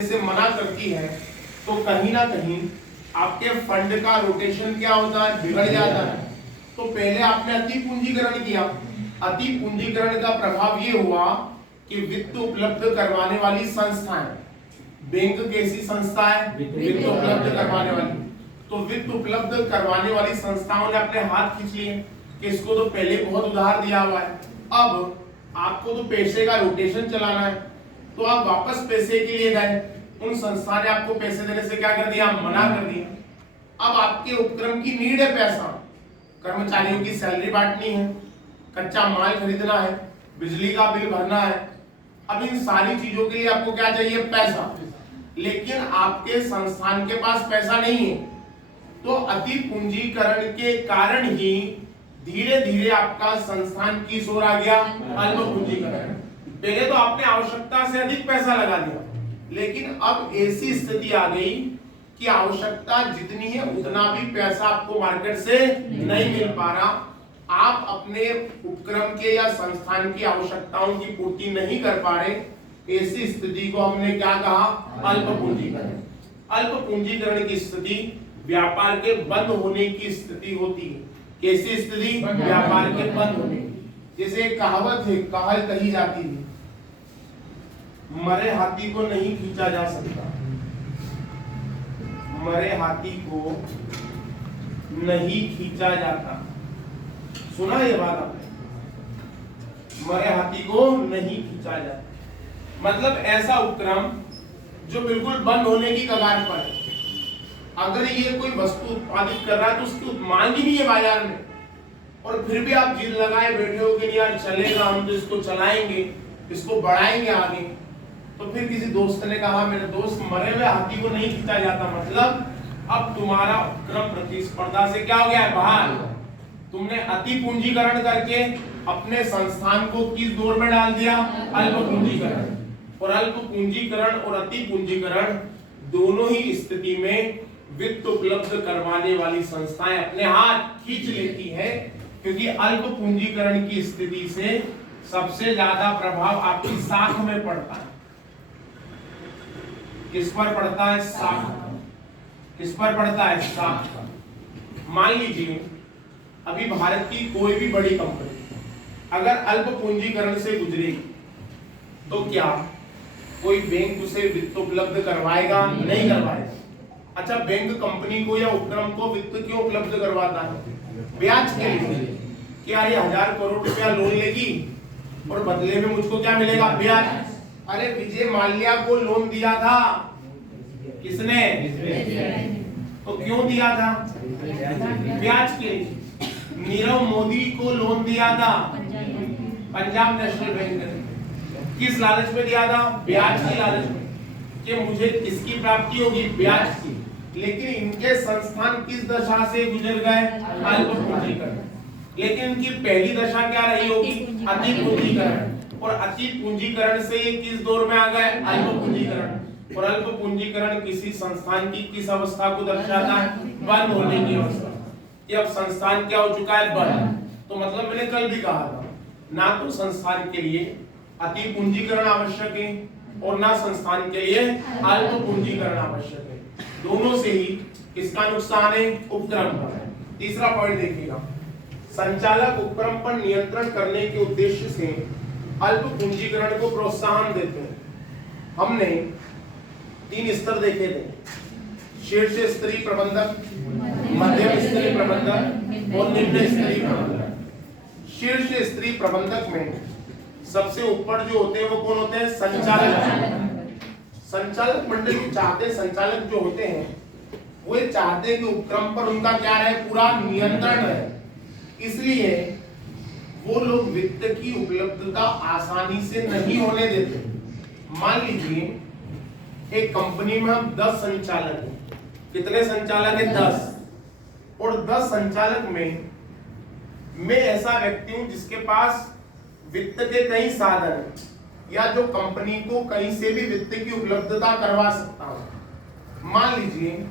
से मना करती है तो कहीं ना कहीं आपके फंड का रोटेशन क्या होता है, बिगड़ जाता है। तो पहले आपने अति पूंजीकरण किया। अति पूंजीकरण का प्रभाव ये हुआ कि वित्त उपलब्ध करवाने वाली संस्थाएं, बैंक कैसी संस्था है, वित्त उपलब्ध करवाने वाली, तो वित्त उपलब्ध करवाने वाली संस्थाओं ने अपने हाथ खींच लिए कि इसको तो पहले बहुत उधार दिया हुआ है, अब आपको तो पैसे का रोटेशन चलाना है, तो आप वापस पैसे के लिए गए। उन संस्था ने आपको पैसे देने से क्या कर दिया, मना कर दिया। अब आपके उपक्रम की नीड है पैसा, कर्मचारियों की सैलरी बांटनी है, कच्चा माल खरीदना है, बिजली का बिल भरना है। अब इन सारी चीजों के लिए आपको क्या चाहिए, पैसा। लेकिन आपके संस्थान के पास पैसा नहीं है, तो अति पूंजीकरण के कारण ही धीरे धीरे आपका संस्थान किस ओर आ गया, अल्प पूंजीकरण। पहले तो आपने आवश्यकता से अधिक पैसा लगा दिया, लेकिन अब ऐसी स्थिति आ गई कि आवश्यकता जितनी है उतना भी पैसा आपको मार्केट से नहीं मिल पा रहा। आप अपने उपक्रम के या संस्थान की आवश्यकताओं की पूर्ति नहीं कर पा रहे। ऐसी स्थिति को हमने क्या कहा, अल्प पूंजीकरण। अल्प पूंजीकरण की स्थिति व्यापार के बंद होने की स्थिति होती है। कैसी स्थिति, व्यापार के बंद होने की। जैसे एक कहावत है, कहल कही जाती है, मरे हाथी को नहीं खींचा जा सकता, मरे हाथी को नहीं खींचा जाता। सुना ये बात आपने, मरे हाथी को नहीं खींचा जाता, मतलब ऐसा उपक्रम जो बिल्कुल बंद होने की कगार पर है। अगर ये कोई वस्तु उत्पादित कर रहा है तो उसकी मांग ही नहीं है बाजार में, और फिर भी आप जिद लगाए बैठे हो कि यार चलेगा, हम तो इसको चलाएंगे, इसको बढ़ाएंगे आगे। तो फिर किसी दोस्त ने कहा, मेरे दोस्त, मरे हुए हाथी को नहीं खींचा जाता, मतलब अब तुम्हारा उपक्रम प्रतिस्पर्धा से क्या हो गया है, बाहर। तुमने अति पूंजीकरण करके अपने संस्थान को किस दौर में डाल दिया, अल्प पूंजीकरण। और अल्प पूंजीकरण और अति पूंजीकरण दोनों ही स्थिति में वित्त उपलब्ध करवाने वाली संस्थाएं अपने हाथ खींच लेती है, क्योंकि अल्प पूंजीकरण की स्थिति से सबसे ज्यादा प्रभाव आपकी साख में पड़ता है। किस पर पड़ता है, साख। किस पर पड़ता है, साख। मान लीजिए अभी भारत की कोई भी बड़ी कंपनी अगर अल्प पूंजीकरण से गुजरेगी तो क्या कोई बैंक उसे वित्त उपलब्ध करवाएगा, नहीं करवाएगा। अच्छा, बैंक कंपनी को या उपक्रम को वित्त क्यों उपलब्ध करवाता है, ब्याज के लिए। क्या ये 1000 करोड़ रुपया लोन लेगी और बदले में मुझको क्या मिलेगा, ब्याज। अरे विजय माल्या को लोन दिया था किसने, तो क्यों दिया था, ब्याज के लिए। नीरव मोदी को लोन दिया था पंजाब नेशनल बैंक ने, किस लालच में दिया था, ब्याज की लालच में, कि मुझे किसकी प्राप्ति होगी, ब्याज की। लेकिन इनके संस्थान किस दशा से गुजर गए, अल्प पूंजीकरण। लेकिन इनकी पहली दशा क्या रही होगी, अति पूंजीकरण। और अति पूंजीकरण से ये किस दौर में आ गए, अल्प पूंजीकरण। और अल्प पूंजीकरण किसी संस्थान की किस अवस्था को दर्शाता है, बंद होने की अवस्था। कि अब संस्थान क्या हो चुका है, बंद। तो मतलब मैंने कल भी कहा था, ना तो संस्थान के लिए अति पूंजीकरण आवश्यक है और ना संस्थान के लिए अल्प पूंजीकरण आवश्यक है। दोनों से ही किसका नुकसान है, उपक्रम का। तीसरा पॉइंट देखिएगा, संचालक उपक्रम पर नियंत्रण करने के उद्देश्य से अल्प पूंजीकरण को प्रोत्साहन देते हैं। हमने 3 स्तर देखे थे, शीर्ष स्तरीय प्रबंधक, मध्यम स्तरीय प्रबंधक और निम्न स्तरीय प्रबंधक। शीर्ष स्तरीय प्रबंधक में सबसे ऊपर जो होते हैं वो कौन होते हैं, संचालक। संचालक मंडली चाहते, संचालक जो होते हैं वो चाहते हैं कि उपक्रम पर उनका क्या रहे, पूरा नियंत्रण रहे। इसलिए वो लोग वित्त की उपलब्धता आसानी से नहीं होने देते। मान लीजिए एक कंपनी में हम 10 संचालक हैं, कितने संचालक हैं, 10। और 10 संचालक में मैं ऐसा व्यक्ति हूं जिसके पास वित्त के कई साधन हैं, या जो कंपनी को कहीं से भी वित्त की उपलब्धता करवा सकता हूं। मान लीजिए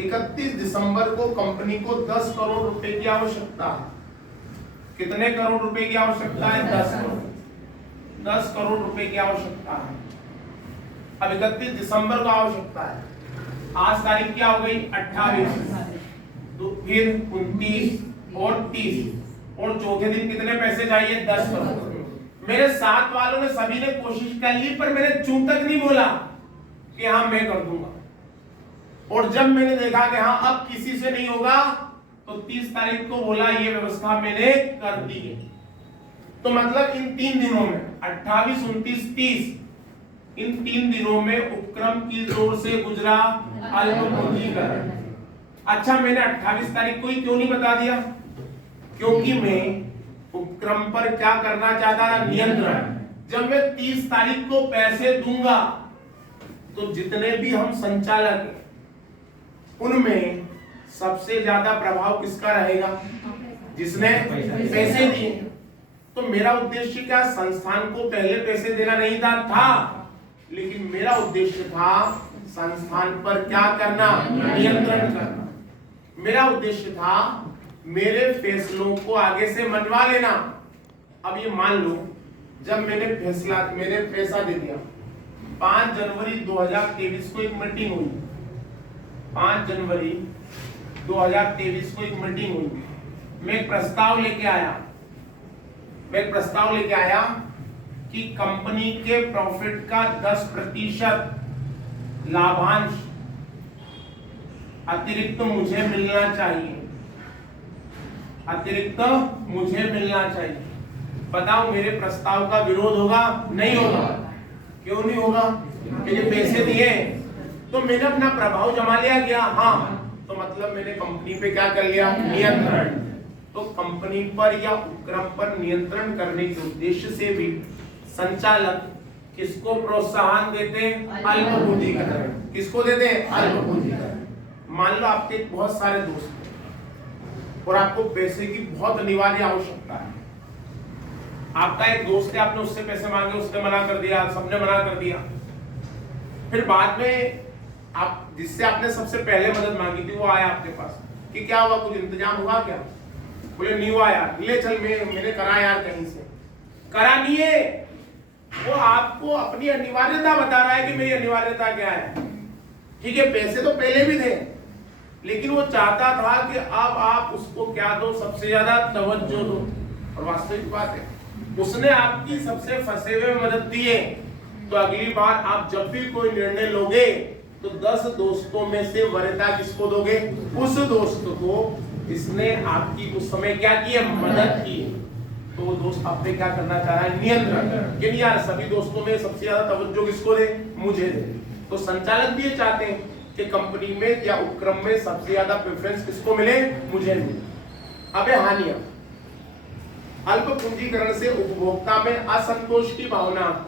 31 दिसंबर को कंपनी को 10 करोड़ रुपए की आवश्यकता है। कितने करोड़ रुपए की आवश्यकता है, 10 करोड़। 10 करोड़ रुपए की आवश्यकता है। अब 31 दिसंबर को आवश्यकता है, आज तारीख क्या हो गई 28, तो फिर 29 और 30 और चौथे दिन कितने पैसे चाहिए 10 करोड़। मेरे साथ वालों ने सभी ने कोशिश कर ली, पर मैंने चूं तक नहीं बोला कि हाँ मैं कर दूंगा। और जब मैंने देखा कि हाँ अब किसी से नहीं होगा, तो 30 तारीख को बोला ये व्यवस्था मैंने कर दी है। तो मतलब इन 3 दिनों में 28, 29, 30 इन 3 दिनों में उपक्रम की जोर से गुजरा अल्प पूंजीकरण। अच्छा, मैंने 28 तारीख को ही क्यों नहीं बता दिया? क्योंकि मैं उपक्रम पर क्या करना चाहता था, नियंत्रण। जब मैं 30 तारीख को पैसे दूंगा तो जितने भी हम संचालक हैं उनमें सबसे ज्यादा प्रभाव किसका रहेगा? जिसने पैसे दिए। तो मेरा उद्देश्य क्या, संस्थान को पहले पैसे देना नहीं था, लेकिन मेरा उद्देश्य था संस्थान पर क्या करना, नियंत्रण करना। मेरा उद्देश्य था मेरे फैसलों को आगे से मनवा लेना। अब ये मान लो जब मैंने पैसा दे दिया, 5 जनवरी 2023 को एक मीटिंग हुई, 5 जनवरी 2023 को एक मीटिंग हुई। मैं एक प्रस्ताव लेके आया कि कंपनी के प्रॉफिट का 10% लाभांश अतिरिक्त मुझे मिलना चाहिए, बताओ मेरे प्रस्ताव का विरोध होगा? नहीं होगा। क्यों नहीं होगा? क्योंकि पैसे दिए तो मैंने अपना प्रभाव जमा लिया क्या? हाँ, तो मतलब मैंने कंपनी पे क्या कर लिया, नियंत्रण। तो कंपनी पर या उपक्रम पर नियंत्रण करने के उद्देश्य से भी संचालक किसको प्रोत्साहन देते हैं? अल्प पूंजीकरण। किसको देते हैं? अल्प पूंजीकरण। मान लो आपके बहुत सारे दोस्त हैं और आपको पैसे की बहुत अनिवार्य आवश्यकता है। आपका एक दोस्त है, आपने उससे पैसे मांगे, उसने मना कर दिया, सबने मना कर दिया। फिर बाद में आप जिससे आपने सबसे पहले मदद मांगी थी वो आया आपके पास कि क्या हुआ, कुछ इंतजाम हुआ क्या? बोले नहीं हुआ यार। ले चल, मैंने करा यार, कहीं से करा नहीं है। वो आपको अपनी अनिवार्यता बता रहा है कि मेरी अनिवार्यता क्या है। ठीक है, पैसे तो पहले भी थे, लेकिन वो चाहता था कि अब आप उसको क्या दो, सबसे ज्यादा तवज्जो दो। और वास्तविक बात है, उसने आपकी सबसे फंसे हुए मदद दी है। तो अगली बार आप जब भी कोई निर्णय लोगे तो 10 दोस्तों में से वरीयता किसको दोगे? उस दोस्त को जिसने आपकी उस समय क्या की है, मदद की। तो वो दोस्त आप पे क्या करना चाह रहा है, नियंत्रण। कि नहीं यार, सभी दोस्तों में सबसे ज्यादा तवज्जो किसको दे, मुझे दे। तो संचालक भी ये चाहते हैं कि कंपनी में या उपक्रम में सबसे ज्यादा प्रेफरेंस किसको मिले, मुझे मिले। अब हानियां, अल्प पूंजीकरण से उपभोक्ता में असंतोष की भावना।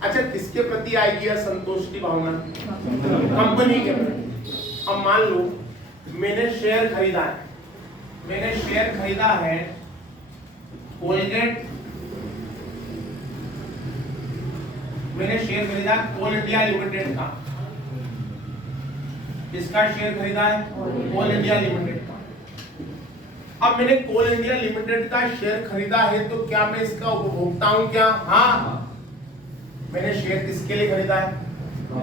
अच्छा, किसके प्रति आएगी असंतोष की भावना? कंपनी के प्रति। अब मान लो मैंने शेयर खरीदा है कोलगेट, मैंने शेयर खरीदा कोल इंडिया लिमिटेड का। किसका शेयर खरीदा है? कोल इंडिया लिमिटेड का। अब मैंने कोल इंडिया लिमिटेड का शेयर खरीदा है, तो क्या मैं इसका उपभोक्ता हूं क्या? हाँ, मैंने शेयर किसके लिए खरीदा है?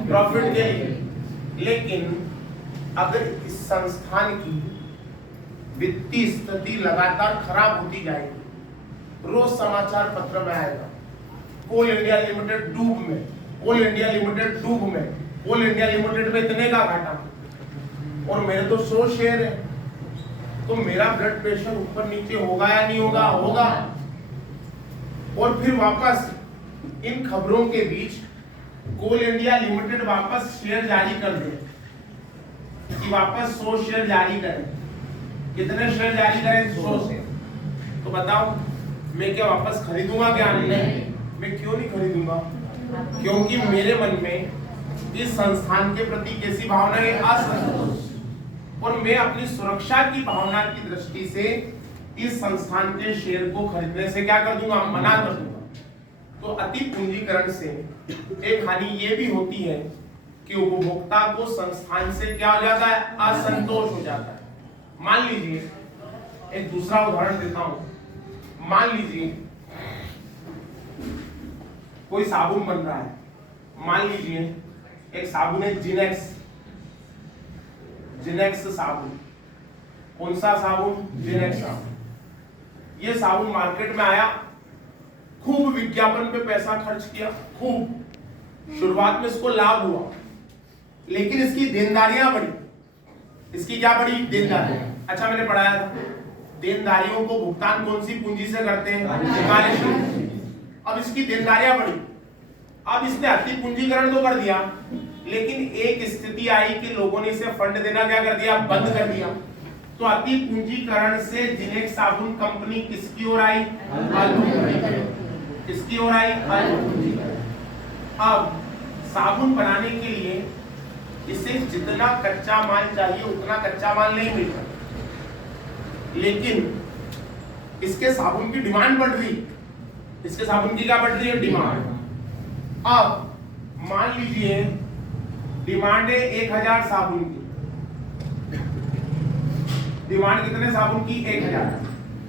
प्रॉफिट के लिए। लेकिन अगर इस संस्थान की वित्तीय स्थिति लगातार खराब होती जाएगी, रोज समाचार पत्र में आएगा कोल इंडिया लिमिटेड डूब में, कोल इंडिया लिमिटेड डूब में, कोल इंडिया लिमिटेड में इतने का घाटा, और मेरे तो 100 शेयर है, तो मेरा ब्लड प्रेशर ऊपर नीचे होगा या नहीं होगा? होगा। और फिर वापस इन खबरों के बीच कोल इंडिया लिमिटेड वापस शेयर जारी कर दे कि वापस 100 शेयर जारी करें। कितने शेयर जारी करें? 100 शेयर। तो बताओ मैं क्या वापस खरीदूंगा क्या? नहीं। मैं क्यों नहीं खरीदूंगा? क्योंकि मेरे मन में इस संस्थान के प्रति कैसी भावना है? असंतोष। और मैं अपनी सुरक्षा की भावना की दृष्टि से इस संस्थान के शेयर को खरीदने से क्या कर दूंगा? मना कर दूंगा। तो अति पूंजीकरण से एक हानि ये भी होती है कि उपभोक्ता को संस्थान से क्या हो जाता है? असंतोष हो जाता है। मान लीजिए, एक दूसरा उदाहरण देता हूं। मान लीजिए कोई साबुन बन रहा है, मान लीजिए एक साबुन है जिनेक्स, जिनेक्स साबुन। कौन सा साबुन? जिनेक्स साबुन। ये साबुन मार्केट में आया, खूब विज्ञापन पे पैसा खर्च किया, खूब। शुरुआत में इसको लाभ हुआ, लेकिन इसकी देनदारियां बढ़ी। इसकी क्या बढ़ी? देनदारियां। अच्छा, मैंने पढ़ाया था देनदारियों को भुगतान कौन सी पूंजी से करते हैं? कार्यशील। अब इसकी देनदारियां बढ़ी, अब इसने अति पूंजीकरण तो कर दिया, लेकिन एक स्थिति आई कि लोगों ने इसे फंड देना क्या कर दिया? बंद कर दिया। तो अति पूंजीकरण से जिनेक्स साबुन कंपनी किसकी ओर आई? किसकी ओर आई? अब साबुन बनाने के लिए इसे जितना कच्चा माल चाहिए उतना कच्चा माल नहीं मिलता, लेकिन इसके साबुन की डिमांड बढ़ रही। इसके साबुन की क्या बढ़ रही है? डिमांड। अब मान लीजिए डिमांड है 1000 साबुन की। डिमांड कितने साबुन की? 1000,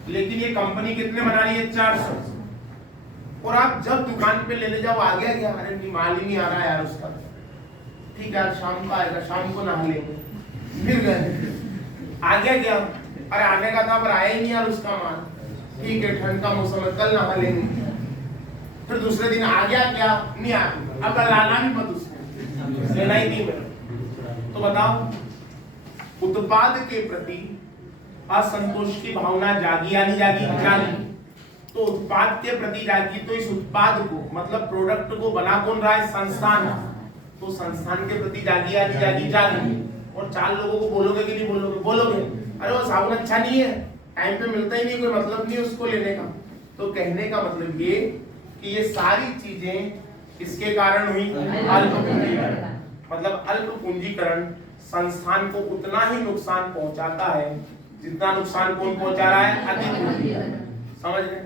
लेकिन ये कंपनी कितने बना रही है? 400। और आप जब दुकान पे लेने जाओ, आ गया क्या? अरे माल ही नहीं आ रहा यार उसका। ठीक है, शाम को आएगा, शाम को नहा लेंगे। फिर गए, आ गया क्या? अरे आने का था पर आया ही नहीं यार उसका माल। ठीक है, ठंड का मौसम है, कल नहा लेंगे। फिर दूसरे दिन आ गया क्या? नहीं आया। अब लाना भी मत उसको, लेना ही नहीं मेरा। तो बताओ, उत्पाद के प्रति असंतोष की भावना जागी या नहीं जागी? जागी। तो उत्पाद के प्रति जागी, तो इस उत्पाद को मतलब प्रोडक्ट को बना कौन रहा है? संस्थान। तो संस्थान के प्रति जागी या नहीं जागी? जागी। और 4 लोगों को बोलोगे कि नहीं बोलोगे? बोलोगे। अरे वो साबुन अच्छा नहीं है, टाइम पे मिलता ही नहीं, कोई मतलब नहीं उसको लेने का। तो कहने का मतलब ये कि ये सारी चीजें किसके कारण हुई? अल्प पूंजीकरण। मतलब अल्प पूंजीकरण संस्थान को उतना ही नुकसान पहुंचाता है जितना नुकसान कौन पहुंचा रहा है? अधिक पूंजीकरण। समझ रहे?